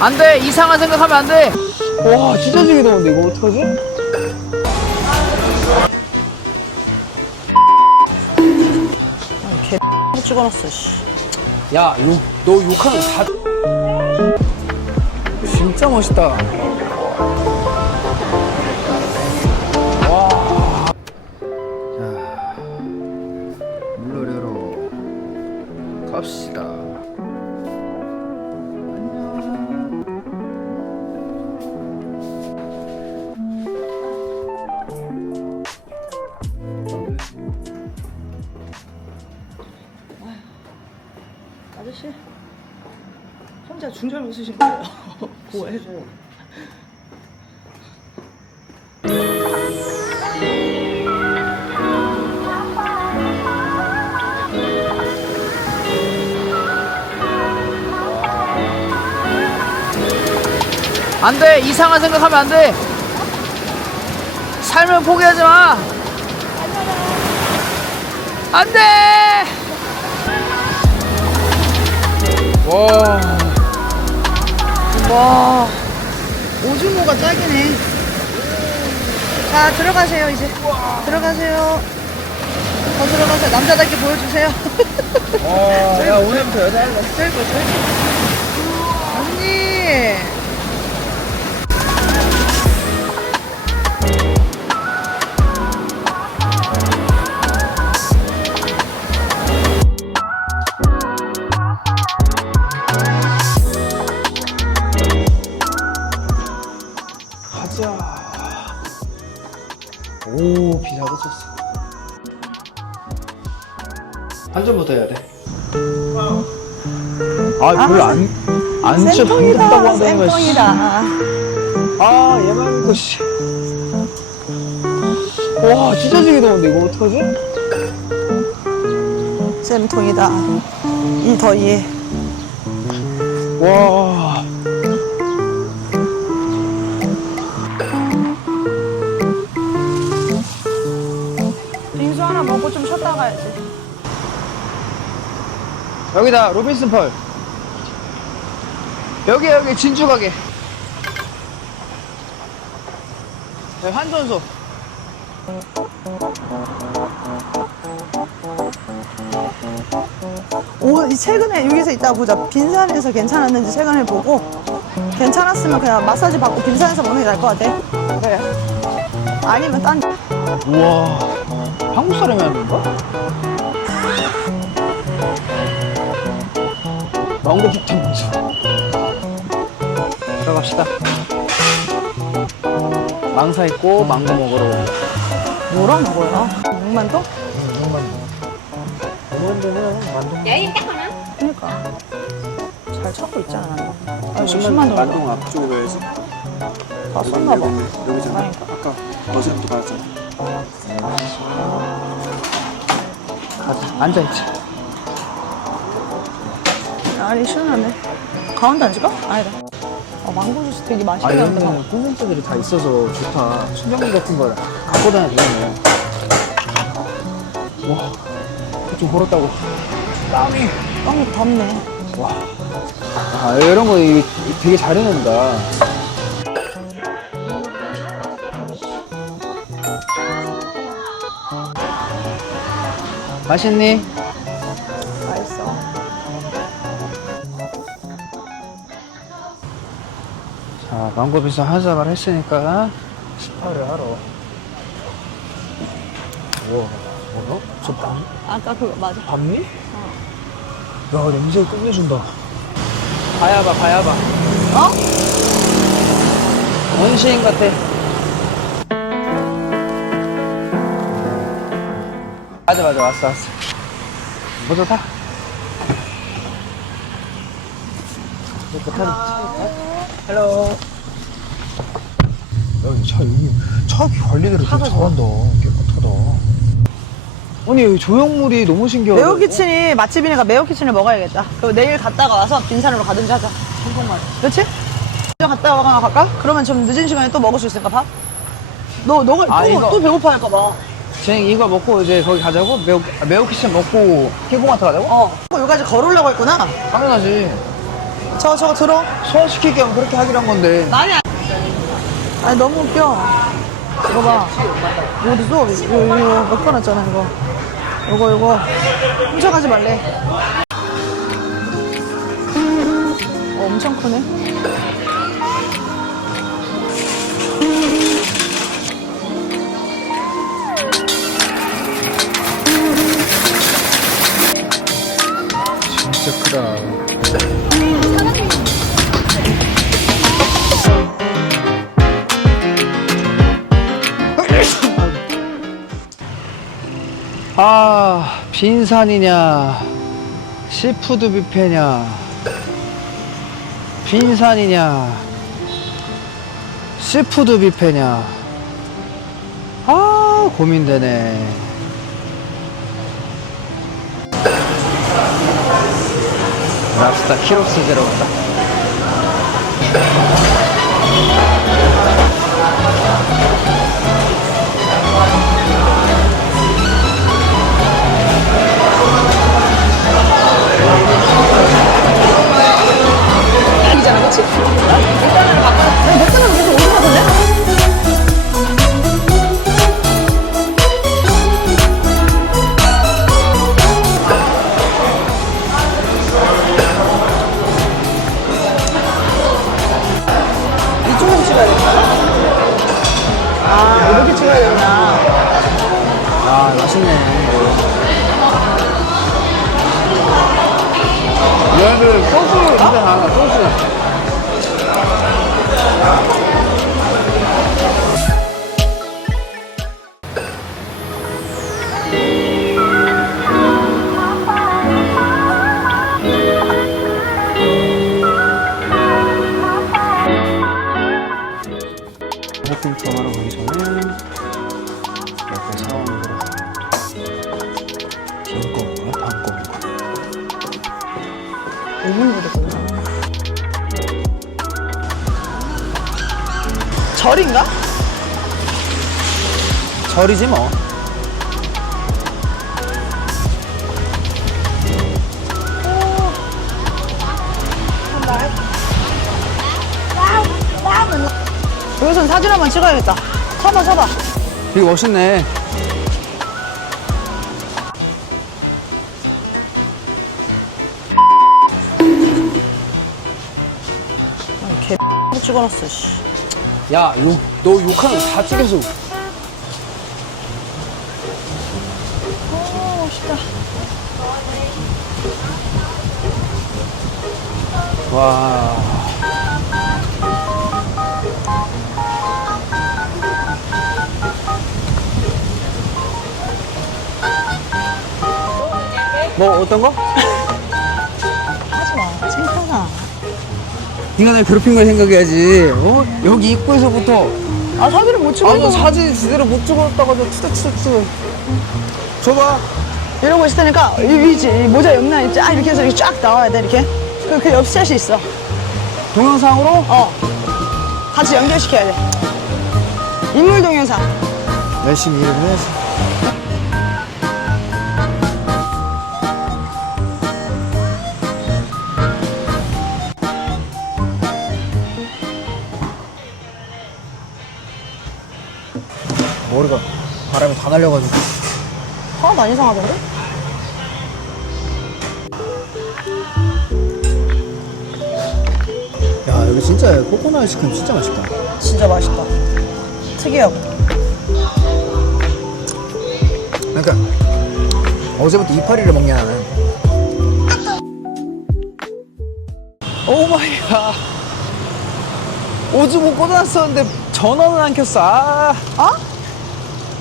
안 돼 이상한 생각하면 안 돼 와 진짜 되게 더운데 이거 어떡하지? 찍어놨어, 씨. 야, 욕, 너 욕하면 다. 진짜 멋있다. 웃으신 거예요. 뭐해? 안돼 이상한 생각하면 안 돼. 삶을 포기하지 마. 안 돼. 와. 와. 오징어가 짱이네. 자, 들어가세요, 이제. 들어가세요. 더 들어가세요. 남자답게 보여주세요. 와, 야 오늘부터 여자 할래. 저기 봐, 저기. 언니. 해야 돼. 아, 별로 안, 안, 쳐, 안 된다고 거야. 씨. 쌤통이다. 아, 얘만 이거, 씨. 와, 진짜 되게 더운데, 이거 어떡하지? 쌤통이다. 이 더위에. 와. 빙수 하나 먹고 좀 쉬었다 가야지. 여기다, 로빈슨 펄. 여기, 여기, 진주 가게. 네, 환전소. 오, 이 최근에 여기서 이따 보자. 빈산에서 괜찮았는지 최근에 보고 괜찮았으면 그냥 마사지 받고 빈산에서 먹는 게 나을 것 같아. 그래. 아니면 딴. 우와. 한국 사람이 하는 건가? 망고 폭탄 공수. 들어갑시다. 망사 있고 망고 먹으러 온다. 뭐라 먹어요? 육만동? 그니까. 잘 찾고 있잖아. 나는. 아, 10만 원. 만동 앞쪽으로 해야지. 다 썼나 봐. 여기잖아. 그러니까. 아까 어제부터 봤잖아. 가자. 앉아있자. 아니, 시원하네. 가운데 앉을까? 아니다. 아, 망고 주스 되게 아, 맛있게 나온다. 여기는 콘센트들이 다 있어서 좋다. 충전기 같은 거 갖고 다녀도 되네. 와. 좀 걸었다고. 땀이. 땀이 덥네. 와. 아, 이런 거 이- 이 되게 잘 해낸다. 맛있니? 자, 망고 비서 하자말 했으니까 스파를 하러. 우와, 뭐야? 저 밤, 아까 그거 맞아. 밤니? 야, 냄새 끝내준다. 봐야봐, 봐야봐. 어? 원시인 같아. 맞아, 맞아, 왔어, 왔어. 뭐 좋다. 깨끗하니. 헬로. 야, 이 차, 여기, 차 관리들이 되게 잘한다. 깨끗하다. 아니, 여기 조형물이 너무 신기하다. 매우 키친이 맛집이니까 매우 키친을 먹어야겠다. 그리고 내일 갔다가 와서 빈산으로 가든지 하자. 한국만. 그렇지? 갔다 와가 갈까? 그러면 좀 늦은 시간에 또 먹을 수 있을까 밥? 너 너가 아, 또, 이거- 또 배고파 할까 봐. 쟤 이거 먹고 이제 거기 가자고? 매우, 매우 키친 먹고 킬공한테 가자고? 어. 여기까지 걸으려고 했구나. 당연하지. 저거 저거 들어. 소화시킬 겸 그렇게 하기로 한 건데. 많이 안. 아니 너무 웃겨. 이거 봐. 이거 어딨어? 이거 이거 이거 몇 건했잖아 이거. 이거 이거 훔쳐가지 말래. 어, 엄청 크네. 진짜 크다. 아, 빈산이냐, 시푸드 뷔페냐, 빈산이냐, 시푸드 뷔페냐. 아, 고민되네. 랍스타 키로스 들어간다. 5분 부르구나. 절인가? 절이지 뭐. 여기선 사진 한번 찍어야겠다. 서봐, 서봐. 되게 멋있네. 찍어놨어, 씨. 야, 욕, 너 욕하는 거 다 찍어서. 오, 멋있다. 와. 뭐 어떤 거? 날 괴롭힌 걸 생각해야지. 어? 여기 입구에서부터 아, 사진을 못 찍어. 아, 너 이거. 사진 제대로 못 찍었다가 저 투닥투닥투닥. 줘봐. 이러고 있을 테니까, 이 위지, 이 모자 옆나 쫙 이렇게 해서 이렇게 쫙 나와야 돼, 이렇게. 그, 그 옆샷이 있어. 동영상으로? 어. 같이 연결시켜야 돼. 인물 동영상. 열심히 일을 해야지. 머리가 바람에 다 날려가지고. 하나도 안 이상하던데? 야, 여기 진짜 코코넛 아이스크림 진짜 맛있다. 진짜 맛있다. 특이하고. 그러니까 어제부터 이파리를 먹냐 나는. 오 마이 갓. 오줌 못 꽂아놨었는데 전원은 안 켰어. 아. 어?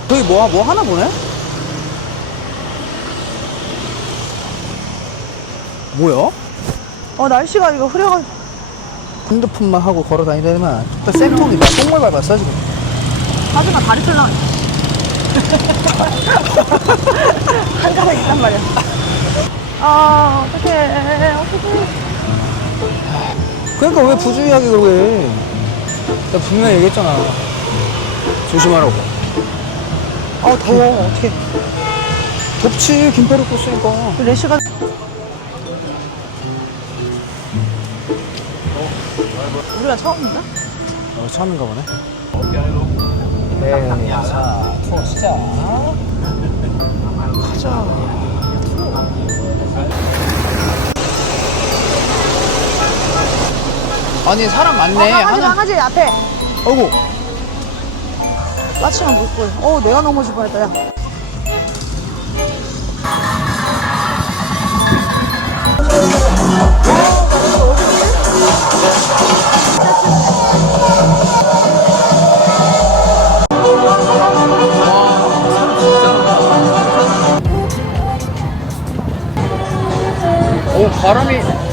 저기 뭐, 뭐 하나 보네? 뭐야? 어, 날씨가 이거 흐려가지고. 핸드폰만 하고 걸어 다니더니만 딱 쌤통이다. 똥물 밟았어 지금. 하지만 다리 털나 한 가닥 있단 말이야. 아, 어떡해. 어떡해. 그러니까 왜 부주의하게 그러고 해? 내가 분명히 얘기했잖아. 조심하라고. 아, 더워. 어떡해. 덥지, 긴팔 입고 있으니까. 레시가 우리가 처음인가? 어, 처음인가 보네. 네, 자, 투어 시작. 가자. 아니, 사람 많네. 어, 강아지, 하나. 강아지 앞에. 어이구. 까치만 물고. 어, 내가 넘어질 뻔했다, 야. 오, 바람이.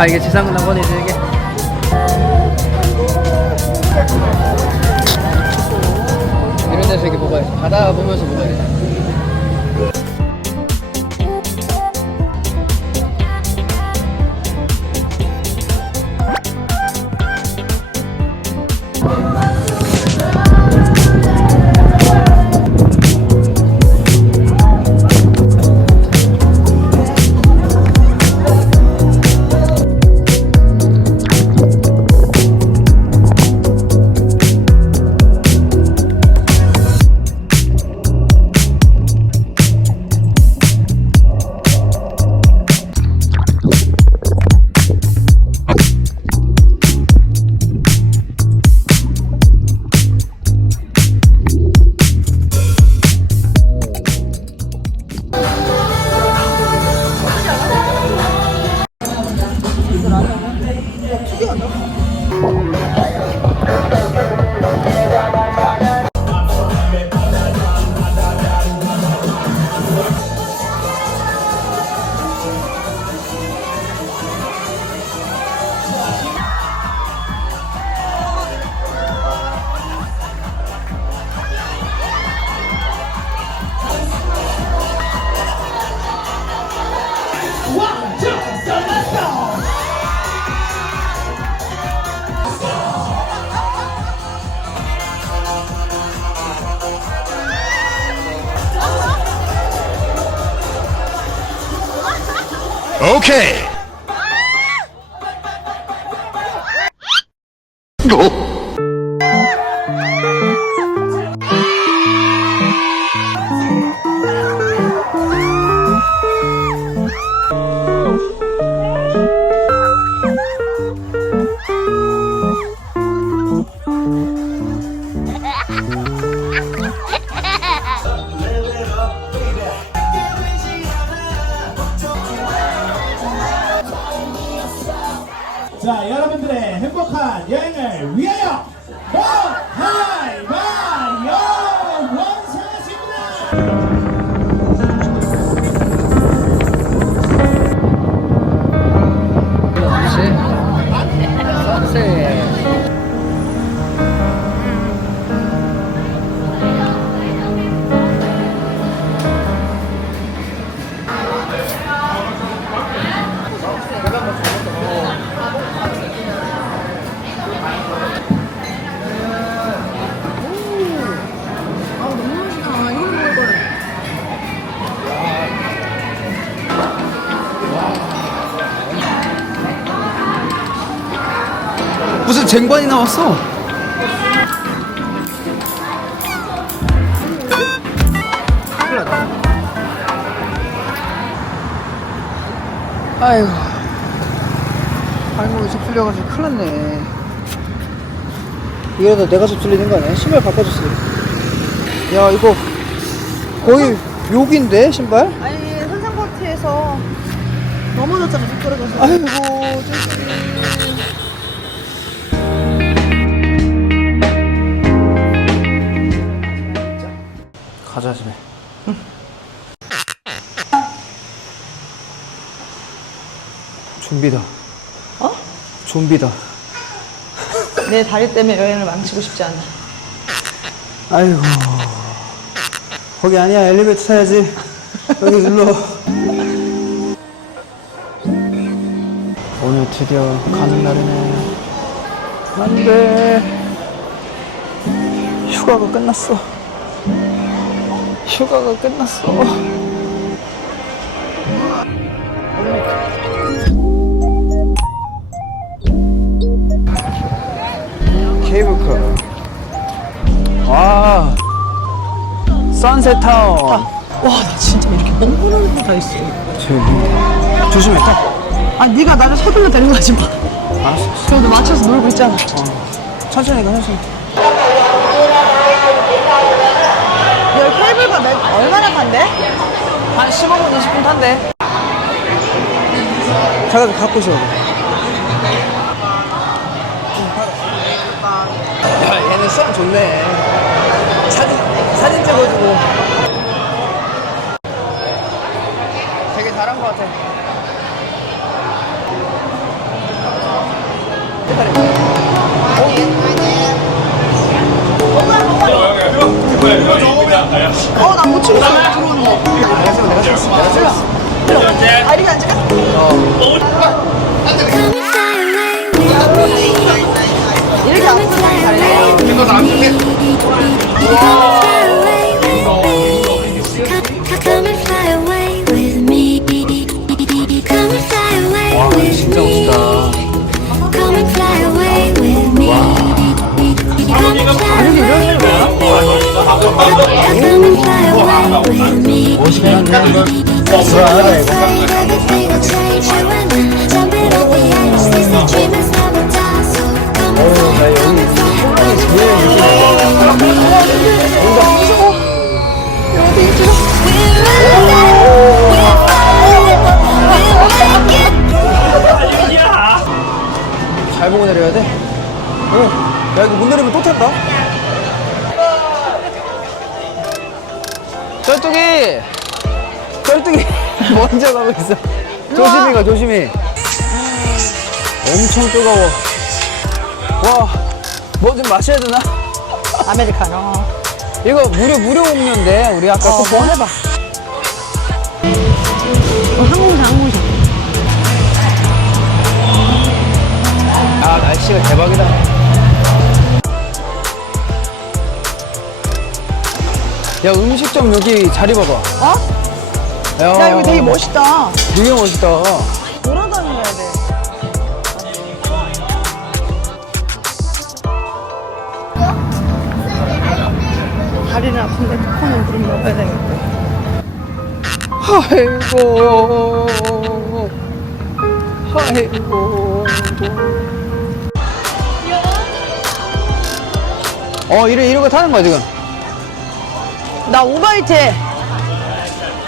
와, 이게 지상 낙원이지, 이게. 이런 데서 이렇게 먹어야지. 바다 보면서 먹어야지. 오 쟁반이 나왔어? 아이고. 발목이 좀 풀려가지고 큰일 났네. 이러다 내가 좀 풀리는 거 아니야? 신발 바꿔줬어. 야, 이거 거의 묘기인데, 신발? 아니, 산상버티에서 넘어졌잖아, 미끄러져서. 아이고, 저 가자 집에. 좀비다. 어? 좀비다. 내 다리 때문에 여행을 망치고 싶지 않아. 아이고. 거기 아니야. 엘리베이터 타야지. 여기 눌러. 오늘 드디어 가는 날이네. 안 돼. 휴가가 끝났어. 휴가가 끝났어. 케이블카. 와. 선셋 타운. 와, 나 진짜 이렇게 멍멍하는 거다 있어. 저기. 조심해, 타. 아, 네가 나를 서둘러 데리고 가지 마. 알았어. 저도 맞춰서 놀고 있잖아. 천천히 가, 천천히. 여기 케이블카 몇, 얼마나 간대? 한 15분, 20분 탄대. 잠깐 갖고 있어. 야, 얘는 썸 좋네. 사진, 사진 찍어주고. 되게 잘한 것 같아. 어, 나못 치겠어. 들어오는 거. 내가 찍어, 내가 찍었어. 내가 찍었어. 아, 이렇게 앉을까? 이렇게 앉으면 잘해. Come 멋있긴 한데. 조심히 가, 조심히. 엄청 뜨거워. 와, 뭐 좀 마셔야 되나? 아메리카노. 이거 무료, 무료 음료인데, 우리 아까 어, 또뭐 해봐. 어, 항공사, 항공사. 아, 날씨가 대박이다. 야, 음식점 여기 자리 봐봐. 어? 야, 야, 여기 되게 멋있다. 되게 멋있다. 돌아다녀야 돼. 다리는 아픈데 코코는 그럼 먹어야 되겠다. 아이고, 아이고. 어, 이래, 이런 거 타는 거야, 지금. 나 오바이트 해.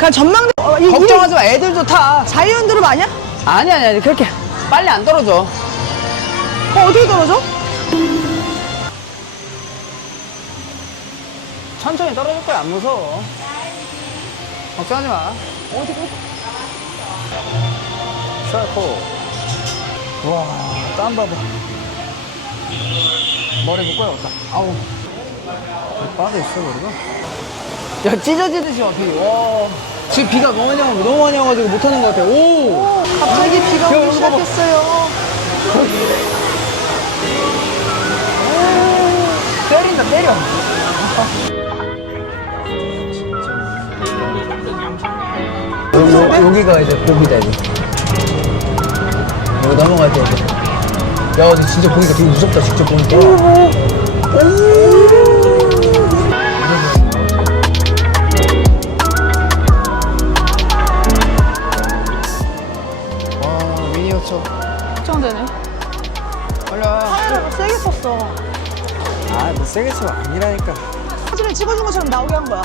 그냥 전망대. 어, 이- 걱정하지 마, 애들도 타. 이 자이언 드롭 아니야? 아니, 아니, 아니, 그렇게 빨리 안 떨어져. 어, 어떻게 떨어져? 천천히 떨어질 거야, 안 무서워. 걱정하지 마. 어디, 어디. 샤코. 와, 땀 봐봐. 머리 묶어야겠다. 아우. 빠져 있어, 머리가. 야, 찢어지듯이 와, 비. 와. 지금 비가 너무 많이 와가지고, 너무 많이 와가지고 못하는 것 같아. 오! 갑자기 비가 야, 오기 여기 봐봐. 시작했어요. 때린다, 때려. 여기, 여기가 이제 고기다, 이제. 여기 넘어갈 때 이제. 야, 근데 진짜 보니까 되게 무섭다, 직접 보니까. 와, 썼어. 아, 너 세게 치면 아니라니까. 사진을 찍어준 것처럼 나오게 한 거야.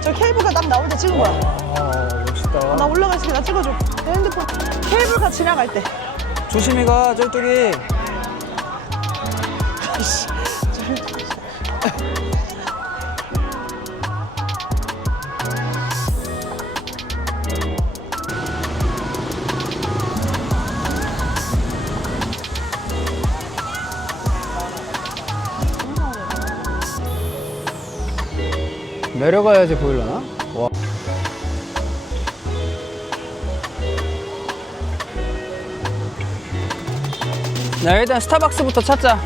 저 케이블카 딱 나올 때 찍은 거야. 아, 멋있다. 나 올라갈 때나 찍어줘. 내 핸드폰 케이블카 지나갈 때. 조심히 가, 쩔뚝이. 내려가야지 보일려나? 와. 야, 일단 스타벅스부터 찾자.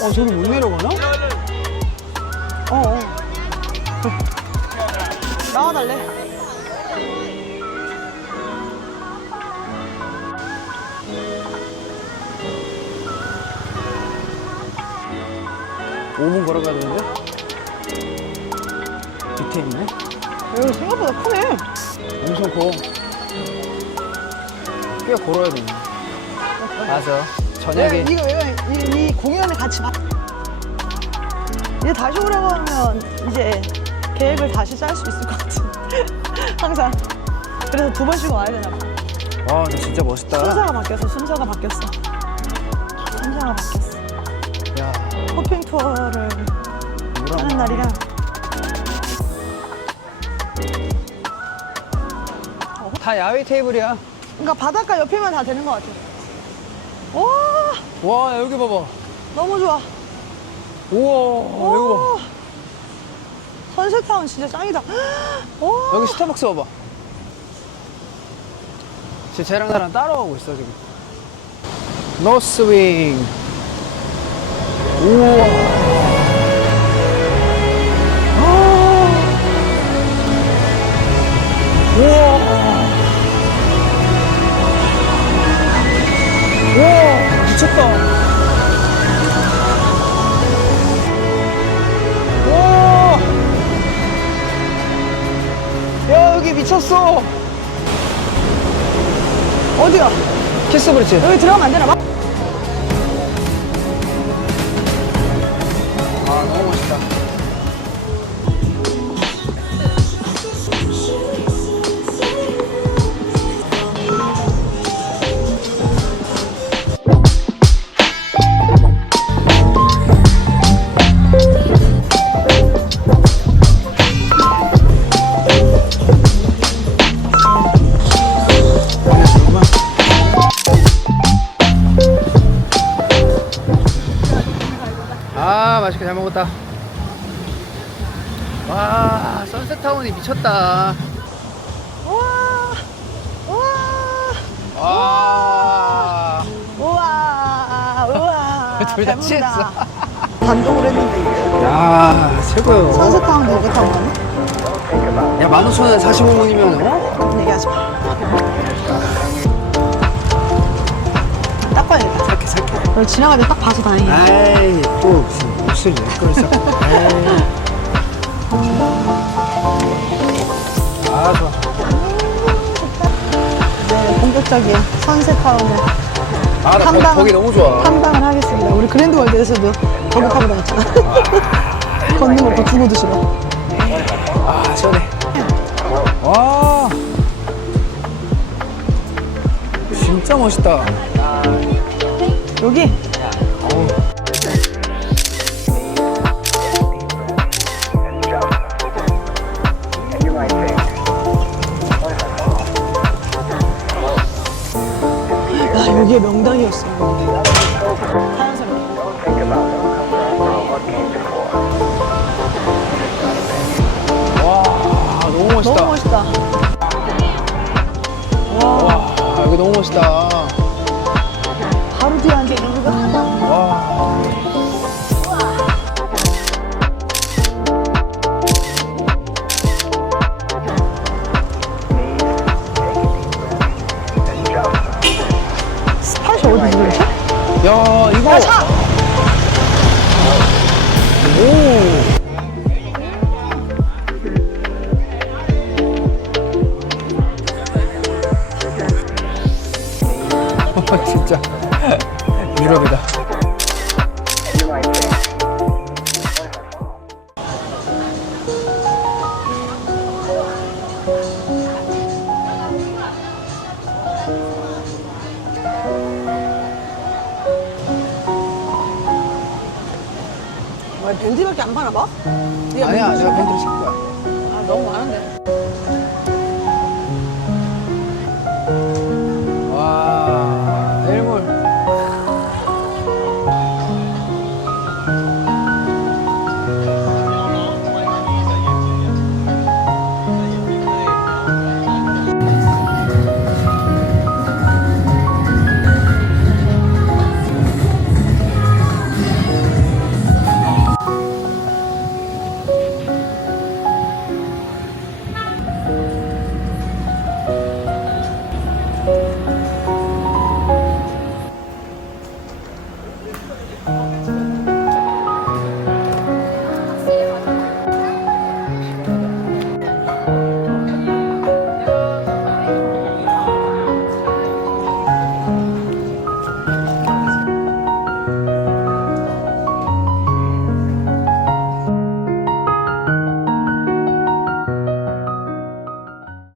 어, 저기 못 내려가나? 어, 어. 나와달래. 오분 걸어가야 되는데? 디테일이네? 여기 생각보다 크네. 엄청 커. 꽤 걸어야 되네. 맞아. 저녁에. 네, 이거, 이거, 이, 이 공연을 같이 봐. 이제 다시 오라고 하면 이제 계획을 다시 짤 수 있을 것 같은. 항상. 그래서 두 번씩 와야 되나 봐. 와, 근데 진짜 멋있다. 순서가 바뀌었어, 순서가 바뀌었어. 투어를. 하는 날이랑 다 야외 테이블이야. 그러니까 바닷가 옆이면 다 되는 것 같아. 와, 와, 여기 봐봐. 너무 좋아. 우와, 여기 봐. 와, 선셋타운 진짜 짱이다. 와, 여기 스타벅스 봐봐. 지금 쟤랑 나랑 따라오고 있어, 지금. 노스윙. 우와. 아. 우와. 우와, 미쳤다. 우와. 야, 여기 미쳤어. 어디야? 키스 브릿지. 여기 들어가면 안 되나 봐? 아, 너무 멋있다. 미쳤다 우와, 우와, 와 우와, 우와. 둘다 배부르다. 취했어. 단독으로 했는데 이게. 야 최고요 선셋타운 누구 타운 거니? 야 15,000원 45분이면 어? 얘기하지 마. 딱 봐야 겠다. 살게 살게 여기 지나갈 때 딱 봐서 다행이야. 아이 또 무슨 입술 내걸 써. 아 좋아. 네, 본격적인 선셋타운을 아나 거기, 탐방, 거기 너무 좋아. 탐방을 하겠습니다. 우리 그랜드월드에서도 거격하고 다녔잖아. 걷는 것도 죽어도 싫어. 아 시원해. 와. 진짜 멋있다. 여기